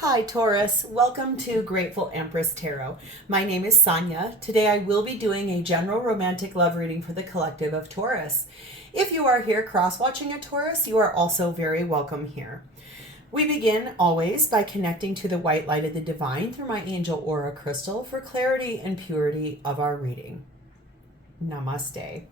Hi Taurus, welcome to Grateful Empress Tarot. My name is Sonia. Today I will be doing a general romantic love reading for the collective of Taurus. If you are here cross-watching a Taurus, you are also very welcome here. We begin always by connecting to the white light of the divine through my angel aura crystal for clarity and purity of our reading. Namaste.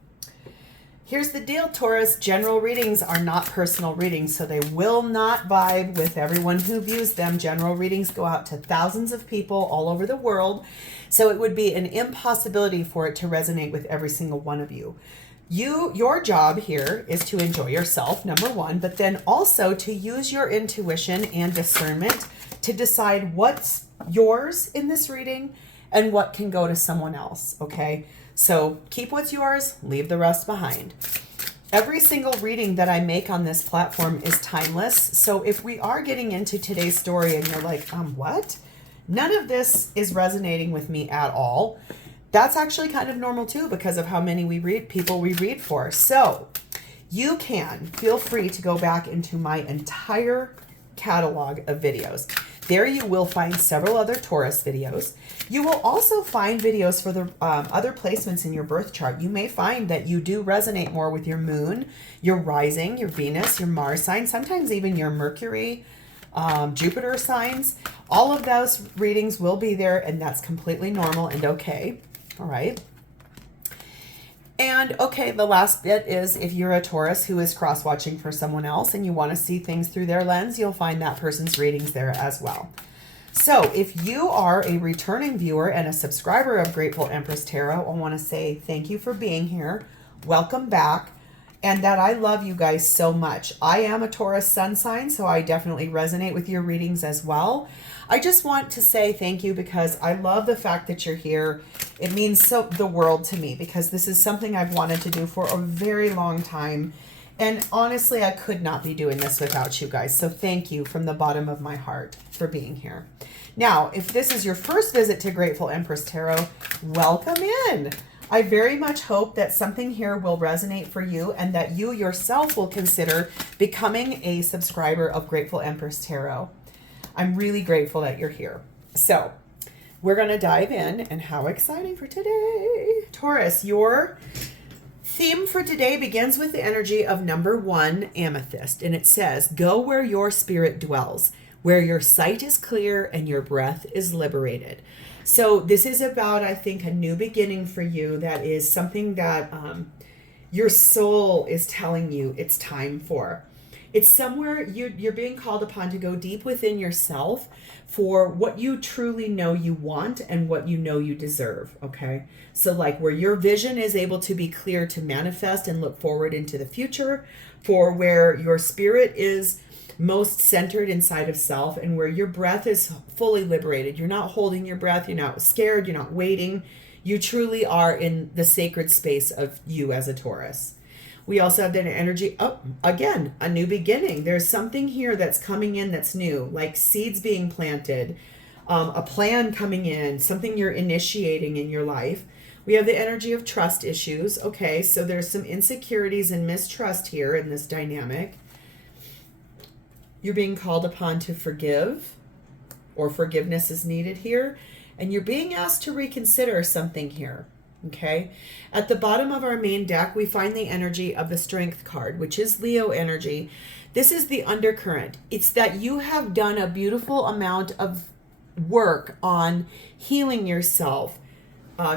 Here's the deal, Taurus. General readings are not personal readings, so they will not vibe with everyone who views them. General readings go out to thousands of people all over the world, so it would be an impossibility for it to resonate with every single one of you. Your job here is to enjoy yourself, number one, but then also to use your intuition and discernment to decide what's yours in this reading and what can go to someone else, okay? So keep what's yours, leave the rest behind. Every single reading that I make on this platform is timeless. So if we are getting into today's story and you're like, what? None of this is resonating with me at all. That's actually kind of normal too because of how many people we read for. So you can feel free to go back into my entire catalog of videos. There you will find several other Taurus videos. You will also find videos for the other placements in your birth chart. You may find that you do resonate more with your moon, your rising, your Venus, your Mars sign, sometimes even your Mercury, Jupiter signs. All of those readings will be there, and that's completely normal and okay. All right. And okay, the last bit is if you're a Taurus who is cross-watching for someone else and you want to see things through their lens, you'll find that person's readings there as well. So if you are a returning viewer and a subscriber of Grateful Empress Tarot, I want to say thank you for being here. Welcome back. And that I love you guys so much. I am a Taurus sun sign, so I definitely resonate with your readings as well. I just want to say thank you because I love the fact that you're here. It means the world to me because this is something I've wanted to do for a very long time. And honestly, I could not be doing this without you guys. So thank you from the bottom of my heart for being here. Now, if this is your first visit to Grateful Empress Tarot, welcome in. I very much hope that something here will resonate for you and that you yourself will consider becoming a subscriber of Grateful Empress Tarot. I'm really grateful that you're here. So we're going to dive in, and how exciting for today. Taurus, your theme for today begins with the energy of number 1, Amethyst, and it says, go where your spirit dwells, where your sight is clear and your breath is liberated. So this is about, I think, a new beginning for you. That is something that your soul is telling you it's time for. It's somewhere you're being called upon to go deep within yourself for what you truly know you want and what you know you deserve, okay? So like where your vision is able to be clear to manifest and look forward into the future, for where your spirit is most centered inside of self, and where your breath is fully liberated. You're not holding your breath. You're not scared. You're not waiting. You truly are in the sacred space of you as a Taurus. We also have that energy, again, a new beginning. There's something here that's coming in that's new, like seeds being planted, a plan coming in, something you're initiating in your life. We have the energy of trust issues. Okay, so there's some insecurities and mistrust here in this dynamic. You're being called upon to forgive, or forgiveness is needed here. And you're being asked to reconsider something here, okay? At the bottom of our main deck, we find the energy of the Strength card, which is Leo energy. This is the undercurrent. It's that you have done a beautiful amount of work on healing yourself,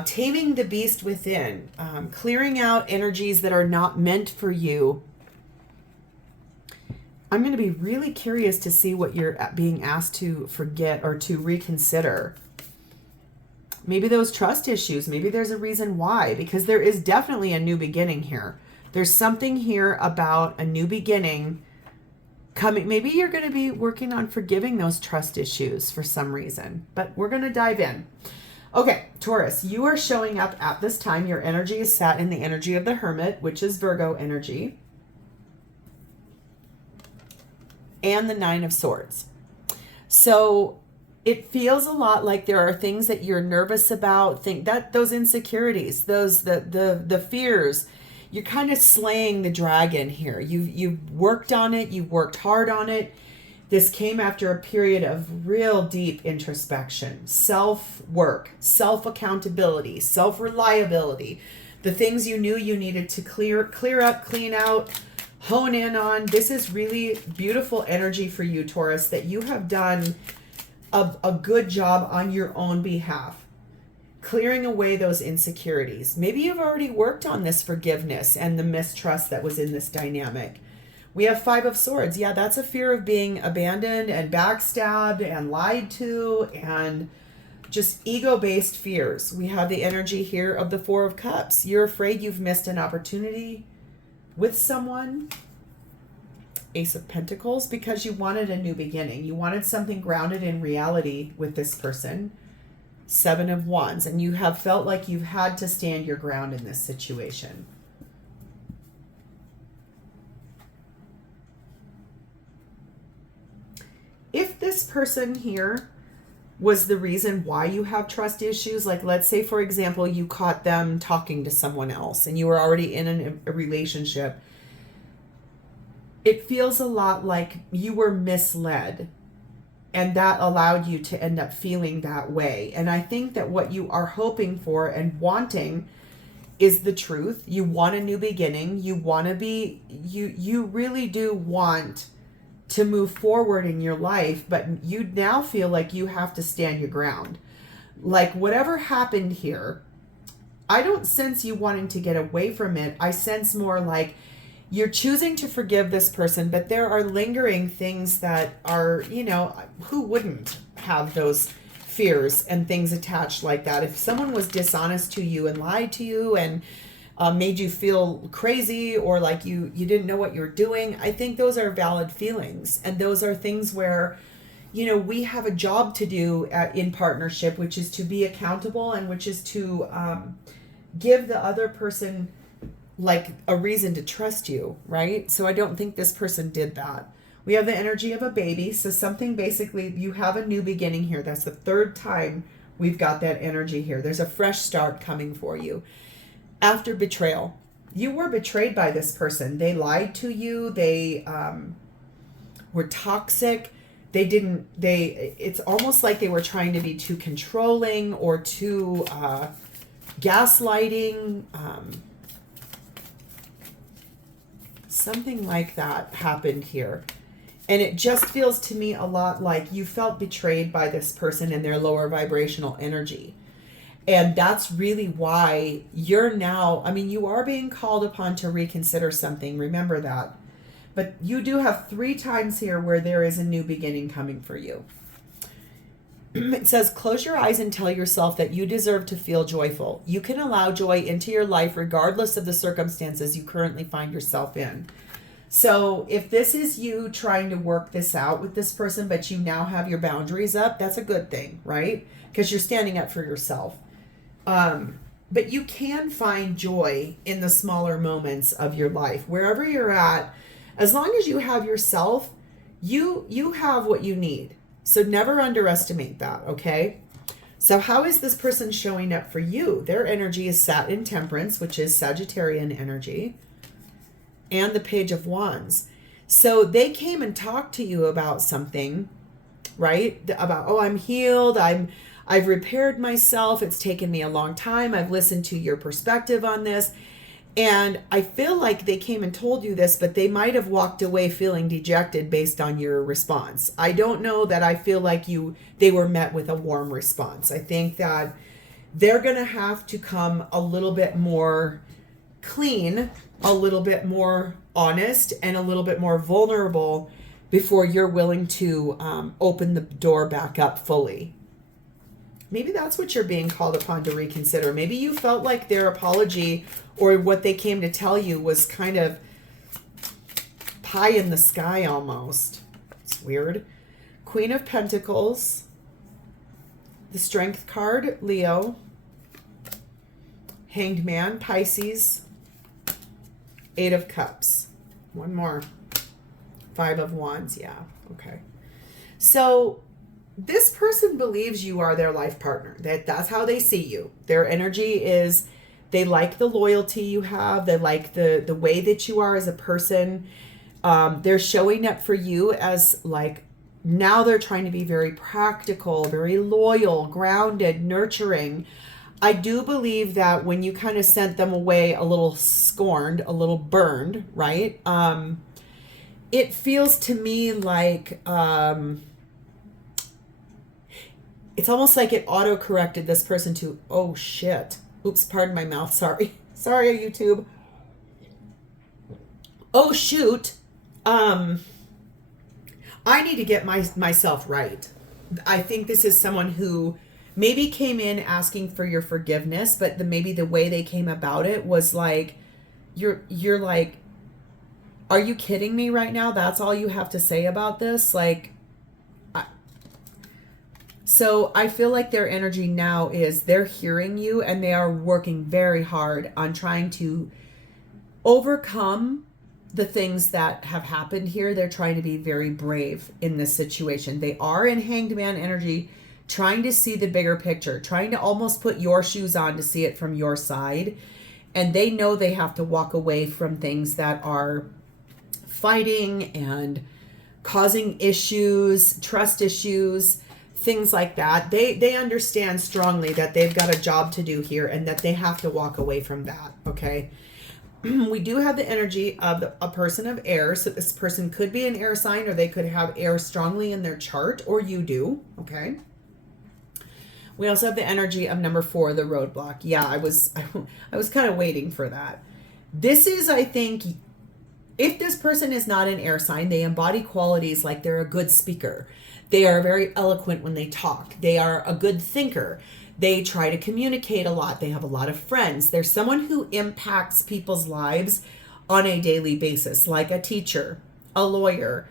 taming the beast within, clearing out energies that are not meant for you. I'm going to be really curious to see what you're being asked to forget or to reconsider. Maybe those trust issues, maybe there's a reason why, because there is definitely a new beginning here. There's something here about a new beginning coming. Maybe you're going to be working on forgiving those trust issues for some reason, but we're going to dive in. Okay, Taurus, you are showing up at this time. Your energy is sat in the energy of the Hermit, which is Virgo energy, and the Nine of Swords. So it feels a lot like there are things that you're nervous about, those insecurities, the fears. You're kind of slaying the dragon here. You've worked on it. You've worked hard on it. This came after a period of real deep introspection, self-work, self-accountability, self-reliability, the things you knew you needed to clear up, clean out, hone in on. This is really beautiful energy for you, Taurus, that you have done a good job on your own behalf, clearing away those insecurities. Maybe you've already worked on this forgiveness and the mistrust that was in this dynamic. We have 5 of Swords. Yeah, that's a fear of being abandoned and backstabbed and lied to and just ego-based fears. We have the energy here of the 4 of Cups. You're afraid you've missed an opportunity with someone. Ace of Pentacles, because you wanted a new beginning. You wanted something grounded in reality with this person. 7 of Wands, and you have felt like you've had to stand your ground in this situation. If this person here was the reason why you have trust issues, like let's say, for example, you caught them talking to someone else and you were already in a relationship, it feels a lot like you were misled and that allowed you to end up feeling that way. And I think that what you are hoping for and wanting is the truth. You want a new beginning. You want to be, you really do want to move forward in your life, but you now feel like you have to stand your ground. Like whatever happened here, I don't sense you wanting to get away from it. I sense more like you're choosing to forgive this person, but there are lingering things that are, you know, who wouldn't have those fears and things attached like that? If someone was dishonest to you and lied to you and made you feel crazy or like you didn't know what you were doing, I think those are valid feelings. And those are things where, you know, we have a job to do in partnership, which is to be accountable and which is to give the other person like a reason to trust you, right? So I don't think this person did that. We have the energy of a baby. So something basically, you have a new beginning here. That's the 3rd time we've got that energy here. There's a fresh start coming for you. After betrayal, you were betrayed by this person. They lied to you. They were toxic. It's almost like they were trying to be too controlling or too gaslighting. Something like that happened here. And it just feels to me a lot like you felt betrayed by this person and their lower vibrational energy. And that's really why you're now, I mean, you are being called upon to reconsider something. Remember that. But you do have 3 times here where there is a new beginning coming for you. It says, close your eyes and tell yourself that you deserve to feel joyful. You can allow joy into your life regardless of the circumstances you currently find yourself in. So if this is you trying to work this out with this person, but you now have your boundaries up, that's a good thing, right? Because you're standing up for yourself. But you can find joy in the smaller moments of your life. Wherever you're at, as long as you have yourself, you have what you need. So never underestimate that, okay? So how is this person showing up for you? Their energy is sat in Temperance, which is Sagittarian energy, and the Page of Wands. So they came and talked to you about something, right? About, oh, I'm healed. I've repaired myself. It's taken me a long time. I've listened to your perspective on this. And I feel like they came and told you this, but they might have walked away feeling dejected based on your response. I don't know that I feel like they were met with a warm response. I think that they're going to have to come a little bit more clean, a little bit more honest, and a little bit more vulnerable before you're willing to open the door back up fully. Maybe that's what you're being called upon to reconsider. Maybe you felt like their apology or what they came to tell you was kind of pie in the sky almost. It's weird. Queen of Pentacles. The Strength card, Leo. Hanged Man, Pisces. 8 of Cups. One more. 5 of Wands, yeah, okay. So this person believes you are their life partner. That's how they see you. Their energy is, they like the loyalty you have. They like the way that you are as a person. They're showing up for you as like now they're trying to be very practical, very loyal, grounded, nurturing. I do believe that when you kind of sent them away a little scorned, a little burned, right? It feels to me like it's almost like it auto-corrected this person to, oh shit. Oops, pardon my mouth, sorry. Sorry, YouTube. Oh shoot. I need to get myself right. I think this is someone who maybe came in asking for your forgiveness, but maybe the way they came about it was like, you're like, are you kidding me right now? That's all you have to say about this? Like, so I feel like their energy now is they're hearing you and they are working very hard on trying to overcome the things that have happened here. They're trying to be very brave in this situation. They are in Hanged Man energy, trying to see the bigger picture, trying to almost put your shoes on to see it from your side. And they know they have to walk away from things that are fighting and causing issues, trust issues, things like that. They understand strongly that they've got a job to do here and that they have to walk away from that, okay? We do have the energy of a person of air, so this person could be an air sign, or they could have air strongly in their chart, or you do, okay? We also have the energy of number 4, the roadblock. Yeah, I was kind of waiting for that. This is, I think, if this person is not an air sign, they embody qualities like they're a good speaker. They are very eloquent when they talk. They are a good thinker. They try to communicate a lot. They have a lot of friends. They're someone who impacts people's lives on a daily basis, like a teacher, a lawyer,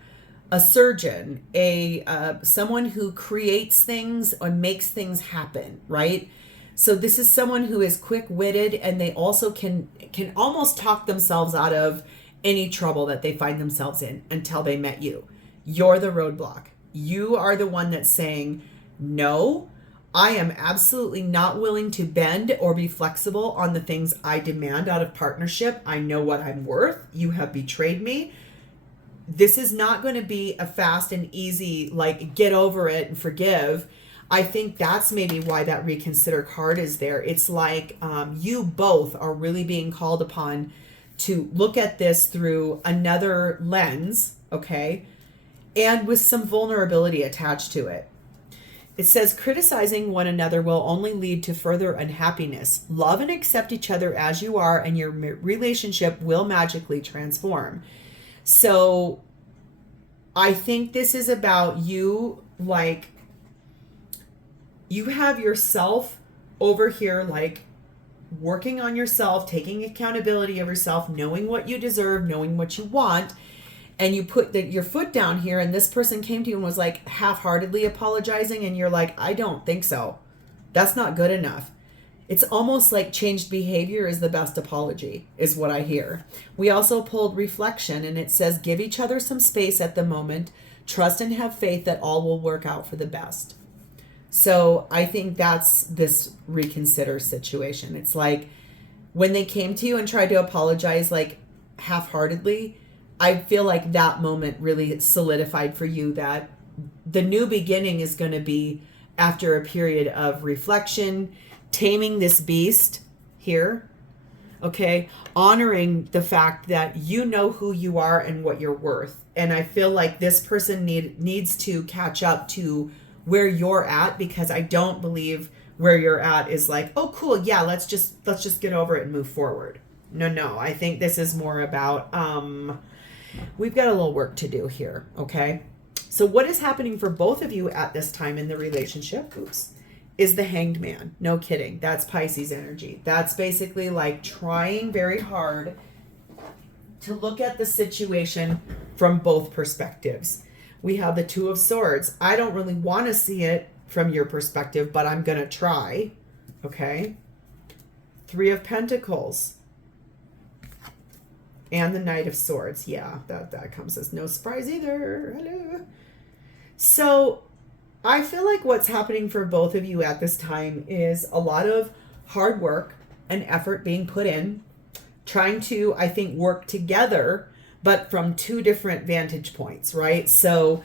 a surgeon, someone who creates things or makes things happen, right? So this is someone who is quick-witted, and they also can almost talk themselves out of any trouble that they find themselves in until they met you. You're the roadblock. You are the one that's saying, no, I am absolutely not willing to bend or be flexible on the things I demand out of partnership. I know what I'm worth. You have betrayed me. This is not going to be a fast and easy, like, get over it and forgive. I think that's maybe why that reconsider card is there. It's like you both are really being called upon to look at this through another lens, okay? And with some vulnerability attached to it. It says, criticizing one another will only lead to further unhappiness. Love and accept each other as you are, and your relationship will magically transform. So I think this is about you, like, you have yourself over here, like, working on yourself, taking accountability of yourself, knowing what you deserve, knowing what you want. And you put your foot down here, and this person came to you and was like half-heartedly apologizing, and you're like, I don't think so. That's not good enough. It's almost like changed behavior is the best apology, is what I hear. We also pulled reflection, and it says, give each other some space at the moment. Trust and have faith that all will work out for the best. So I think that's this reconsider situation. It's like when they came to you and tried to apologize, like, half-heartedly, I feel like that moment really solidified for you that the new beginning is going to be after a period of reflection, taming this beast here, okay? Honoring the fact that you know who you are and what you're worth. And I feel like this person needs to catch up to where you're at, because I don't believe where you're at is like, oh, cool, yeah, let's just get over it and move forward. No, I think this is more about, we've got a little work to do here, okay? So what is happening for both of you at this time in the relationship, is the Hanged Man. No kidding. That's Pisces energy. That's basically like trying very hard to look at the situation from both perspectives. We have the Two of Swords. I don't really want to see it from your perspective, but I'm going to try, okay? Three of Pentacles. And the Knight of Swords. Yeah, that comes as no surprise either. Hello. So I feel like what's happening for both of you at this time is a lot of hard work and effort being put in, trying to, I think, work together, but from two different vantage points, right? So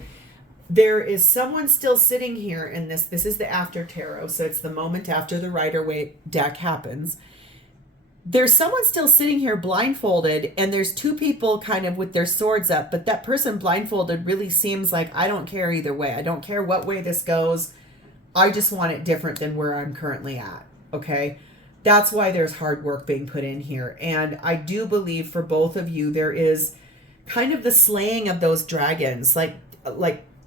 there is someone still sitting here in this. This is the after tarot, so it's the moment after the Rider-Waite deck happens. There's someone still sitting here blindfolded, and there's two people kind of with their swords up, but that person blindfolded really seems like, I don't care either way. I don't care what way this goes. I just want it different than where I'm currently at, okay? That's why there's hard work being put in here. And I do believe for both of you, there is kind of the slaying of those dragons, like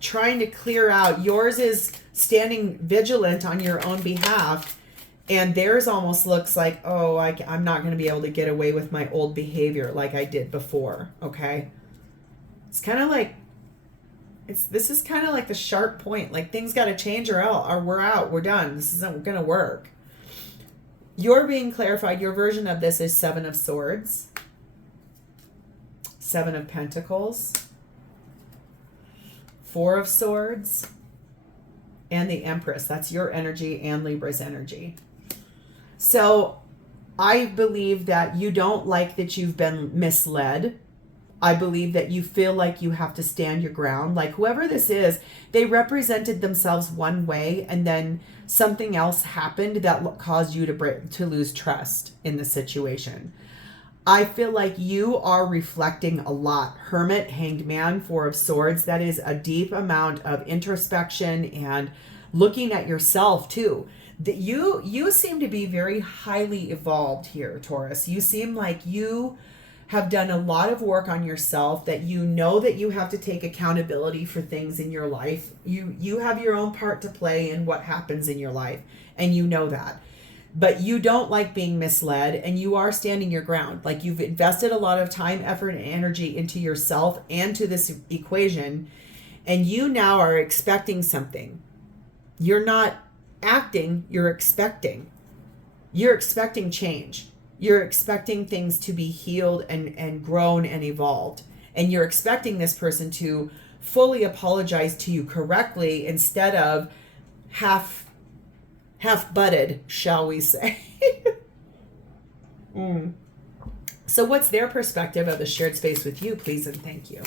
trying to clear out. Yours is standing vigilant on your own behalf, and theirs almost looks like, oh, I'm not going to be able to get away with my old behavior like I did before, okay? It's kind of like, this is kind of like the sharp point, like things got to change or we're out, we're done. This isn't going to work. You're being clarified. Your version of this is 7 of Swords, 7 of Pentacles, 4 of Swords, and the Empress. That's your energy and Libra's energy. So I believe that you don't like that you've been misled. I believe that you feel like you have to stand your ground. Like whoever this is, they represented themselves one way, and then something else happened that caused you to lose trust in the situation. I feel like you are reflecting a lot. Hermit, Hanged Man, 4 of Swords. That is a deep amount of introspection and looking at yourself too. You seem to be very highly evolved here, Taurus. You seem like you have done a lot of work on yourself, that you know that you have to take accountability for things in your life. You have your own part to play in what happens in your life, and you know that. But you don't like being misled, and you are standing your ground. Like you've invested a lot of time, effort, and energy into yourself and to this equation, and you now are expecting something. You're not acting, you're expecting. You're expecting change. You're expecting things to be healed and grown and evolved. And you're expecting this person to fully apologize to you correctly instead of half-butted, shall we say. So what's their perspective of the shared space with you, please and thank you?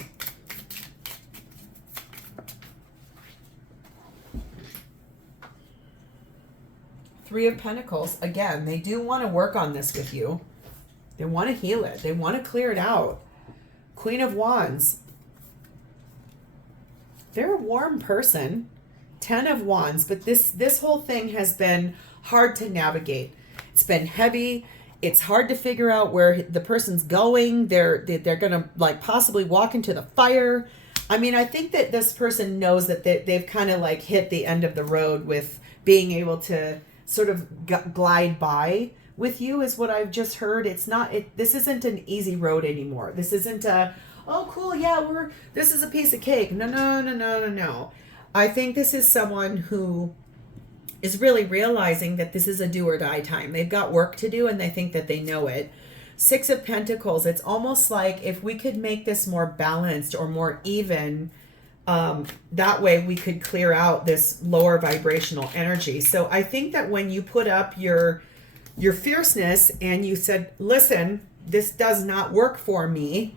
Three of Pentacles. Again, they do want to work on this with you. They want to heal it. They want to clear it out. Queen of Wands. They're a warm person. 10 of Wands. But this whole thing has been hard to navigate. It's been heavy. It's hard to figure out where the person's going. They're going to like possibly walk into the fire. I mean, I think that this person knows that they've kind of like hit the end of the road with being able to sort of glide by with you, is what I've just heard. This isn't an easy road anymore. This isn't a, oh cool, yeah, this is a piece of cake. No. I think this is someone who is really realizing that this is a do or die time. They've got work to do and they think that they know it. 6 of Pentacles. It's almost like if we could make this more balanced or more even, that way we could clear out this lower vibrational energy. So I think that when you put up your fierceness and you said, listen, this does not work for me,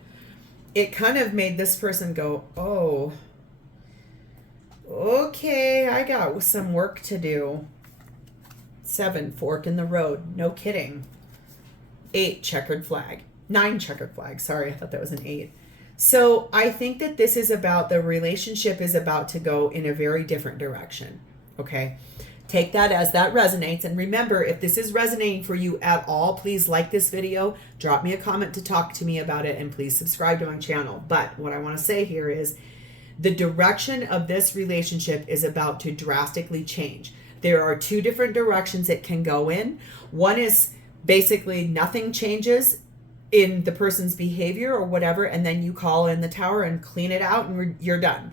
it kind of made this person go, oh, okay, I got some work to do. 7, fork in the road. No kidding. 8, checkered flag. 9, checkered flag. Sorry, I thought that was an 8. So I think that this is about, the relationship is about to go in a very different direction. Okay. Take that as that resonates. And remember, if this is resonating for you at all, please like this video, drop me a comment to talk to me about it, and please subscribe to my channel. But what I want to say here is the direction of this relationship is about to drastically change. There are 2 different directions it can go in. One is basically nothing changes in the person's behavior or whatever, and then you call in the tower and clean it out and you're done.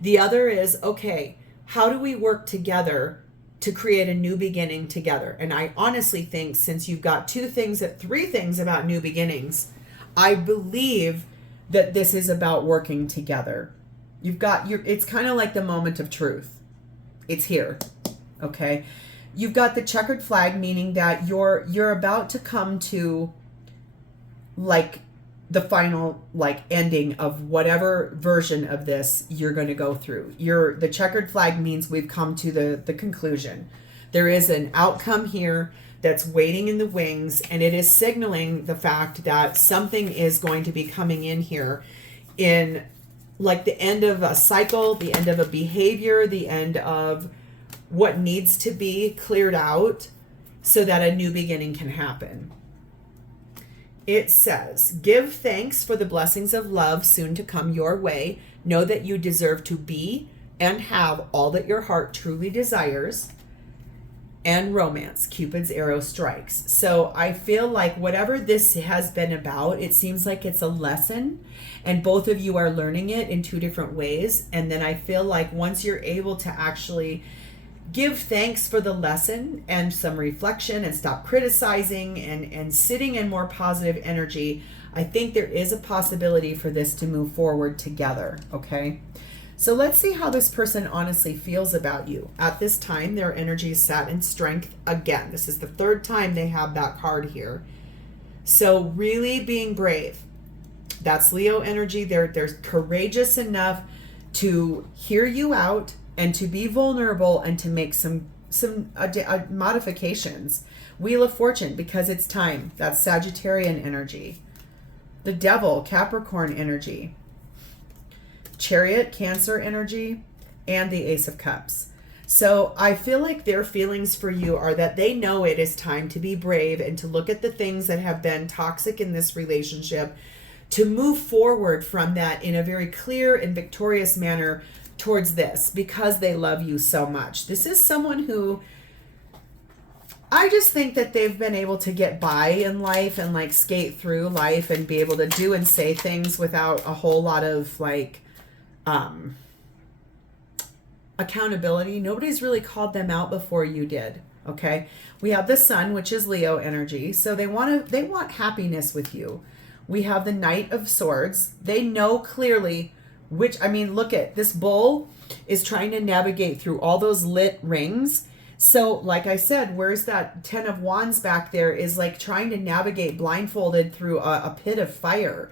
The other is, okay, how do we work together to create a new beginning together? And I honestly think, since you've got 3 things about new beginnings, I believe that this is about working together. It's kind of like the moment of truth. It's here. Okay. You've got the checkered flag, meaning that you're about to come to like the final like ending of whatever version of this you're going to go through. The checkered flag means we've come to the conclusion. There is an outcome here that's waiting in the wings, and it is signaling the fact that something is going to be coming in here in like the end of a cycle, the end of a behavior, the end of what needs to be cleared out so that a new beginning can happen. It says, give thanks for the blessings of love soon to come your way. Know that you deserve to be and have all that your heart truly desires. And romance, Cupid's arrow strikes. So I feel like whatever this has been about, it seems like it's a lesson, and both of you are learning it in two different ways. And then I feel like once you're able to actually give thanks for the lesson and some reflection and stop criticizing and sitting in more positive energy, I think there is a possibility for this to move forward together, okay? So let's see how this person honestly feels about you. At this time, their energy is sat in strength again. This is the third time they have that card here. So really being brave. That's Leo energy. They're courageous enough to hear you out and to be vulnerable and to make some modifications. Wheel of Fortune, because it's time. That's Sagittarian energy. The Devil, Capricorn energy. Chariot, Cancer energy, and the Ace of Cups. So I feel like their feelings for you are that they know it is time to be brave and to look at the things that have been toxic in this relationship, to move forward from that in a very clear and victorious manner towards this, because they love you so much. This is someone who I just think that they've been able to get by in life and like skate through life and be able to do and say things without a whole lot of like accountability. Nobody's really called them out before you did. Okay. We have the Sun, which is Leo energy. So they want happiness with you. We have the Knight of Swords. They know clearly look at this bull is trying to navigate through all those lit rings. So like I said, where's that 10 of Wands back there is like trying to navigate blindfolded through a pit of fire.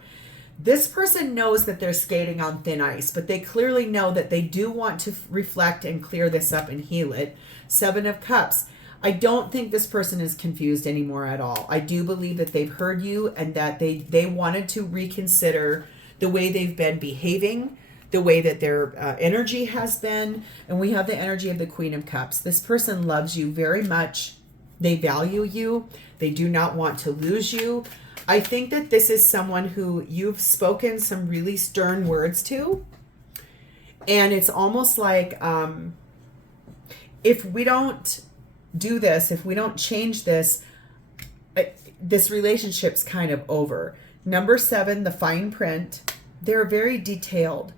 This person knows that they're skating on thin ice, but they clearly know that they do want to reflect and clear this up and heal it. 7 of Cups. I don't think this person is confused anymore at all. I do believe that they've heard you and that they wanted to reconsider the way they've been behaving, the way that their energy has been. And we have the energy of the Queen of Cups. This person loves you very much. They value you. They do not want to lose you. I think that this is someone who you've spoken some really stern words to. And it's almost like if we don't do this, if we don't change this, this relationship's kind of over. Number 7, the fine print. They're very detailed.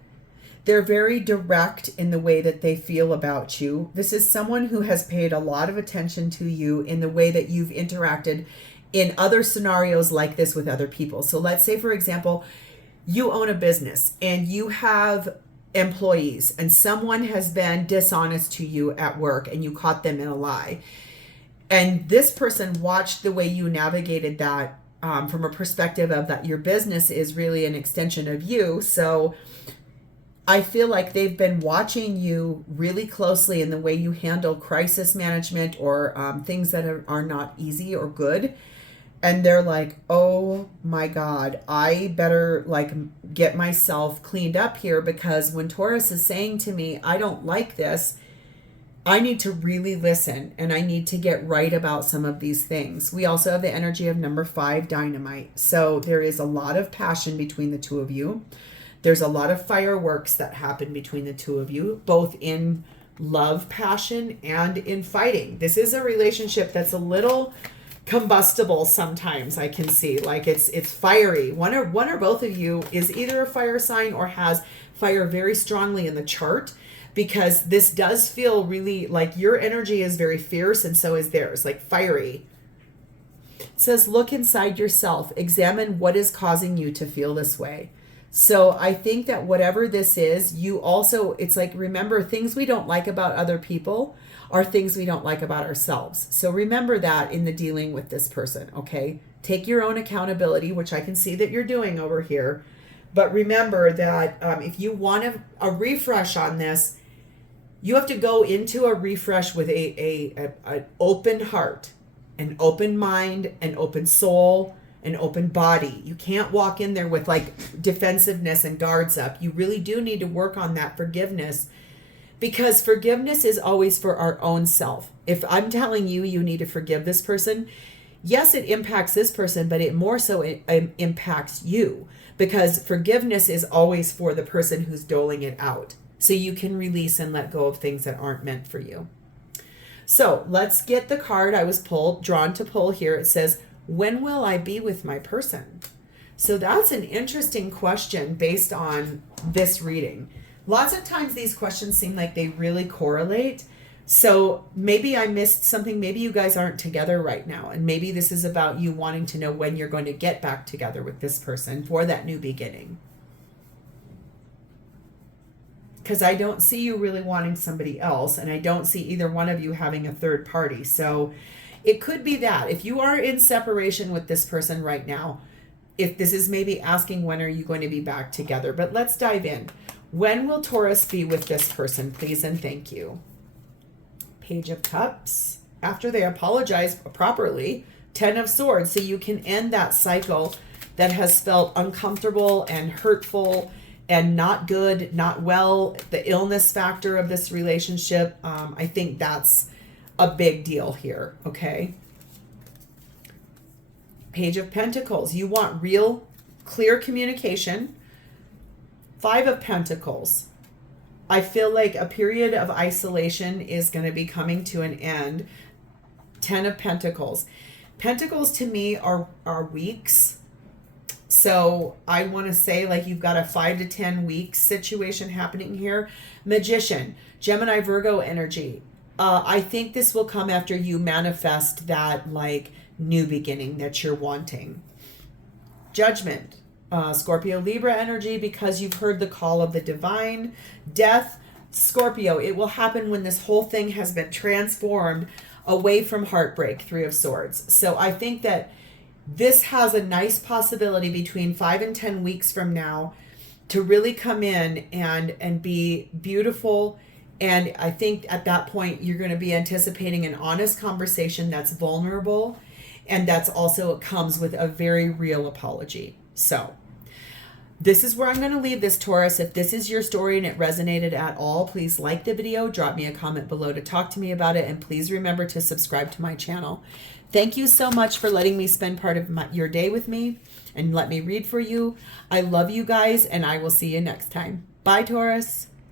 They're very direct in the way that they feel about you. This is someone who has paid a lot of attention to you in the way that you've interacted in other scenarios like this with other people. So let's say, for example, you own a business and you have employees and someone has been dishonest to you at work and you caught them in a lie. And this person watched the way you navigated that from a perspective of that your business is really an extension of you. So I feel like they've been watching you really closely in the way you handle crisis management or things that are not easy or good. And they're like, oh my God, I better like get myself cleaned up here, because when Taurus is saying to me, I don't like this, I need to really listen and I need to get right about some of these things. We also have the energy of number 5, dynamite. So there is a lot of passion between the two of you. There's a lot of fireworks that happen between the two of you, both in love, passion, and in fighting. This is a relationship that's a little combustible sometimes. I can see like it's fiery. One or both of you is either a fire sign or has fire very strongly in the chart, because this does feel really like your energy is very fierce and so is theirs, like fiery. It says, look inside yourself, examine what is causing you to feel this way. So I think that whatever this is, you also, it's like, remember, things we don't like about other people are things we don't like about ourselves. So remember that in the dealing with this person, okay? Take your own accountability, which I can see that you're doing over here. But remember that if you want a refresh on this, you have to go into a refresh with an open heart, an open mind, an open soul, an open body. You can't walk in there with like defensiveness and guards up. You really do need to work on that forgiveness, because forgiveness is always for our own self. If I'm telling you, you need to forgive this person, yes, it impacts this person, but it more so impacts you, because forgiveness is always for the person who's doling it out. So you can release and let go of things that aren't meant for you. So let's get the card I was drawn to pull here. It says, when will I be with my person? So that's an interesting question based on this reading. Lots of times these questions seem like they really correlate. So maybe I missed something. Maybe you guys aren't together right now. And maybe this is about you wanting to know when you're going to get back together with this person for that new beginning. Because I don't see you really wanting somebody else. And I don't see either one of you having a third party. So it could be that if you are in separation with this person right now, if this is maybe asking when are you going to be back together. But let's dive in. When will Taurus be with this person, please and thank you? Page of Cups. After they apologize properly, 10 of Swords. So you can end that cycle that has felt uncomfortable and hurtful and not good, not well. The illness factor of this relationship, I think that's a big deal here, okay? Page of Pentacles. You want real, clear communication. 5 of Pentacles. I feel like a period of isolation is going to be coming to an end. 10 of Pentacles. Pentacles to me are weeks. So I want to say like you've got a 5 to 10 weeks situation happening here. Magician, Gemini, Virgo energy. I think this will come after you manifest that like new beginning that you're wanting. Judgment. Scorpio, Libra energy, because you've heard the call of the divine. Death, Scorpio, it will happen when this whole thing has been transformed away from heartbreak. 3 of Swords. So I think that this has a nice possibility between 5 and 10 weeks from now to really come in and be beautiful. And I think at that point, you're going to be anticipating an honest conversation that's vulnerable. And that's also, it comes with a very real apology. So this is where I'm going to leave this, Taurus. If this is your story and it resonated at all, please like the video, drop me a comment below to talk to me about it, and please remember to subscribe to my channel. Thank you so much for letting me spend part of your day with me and let me read for you. I love you guys, and I will see you next time. Bye, Taurus.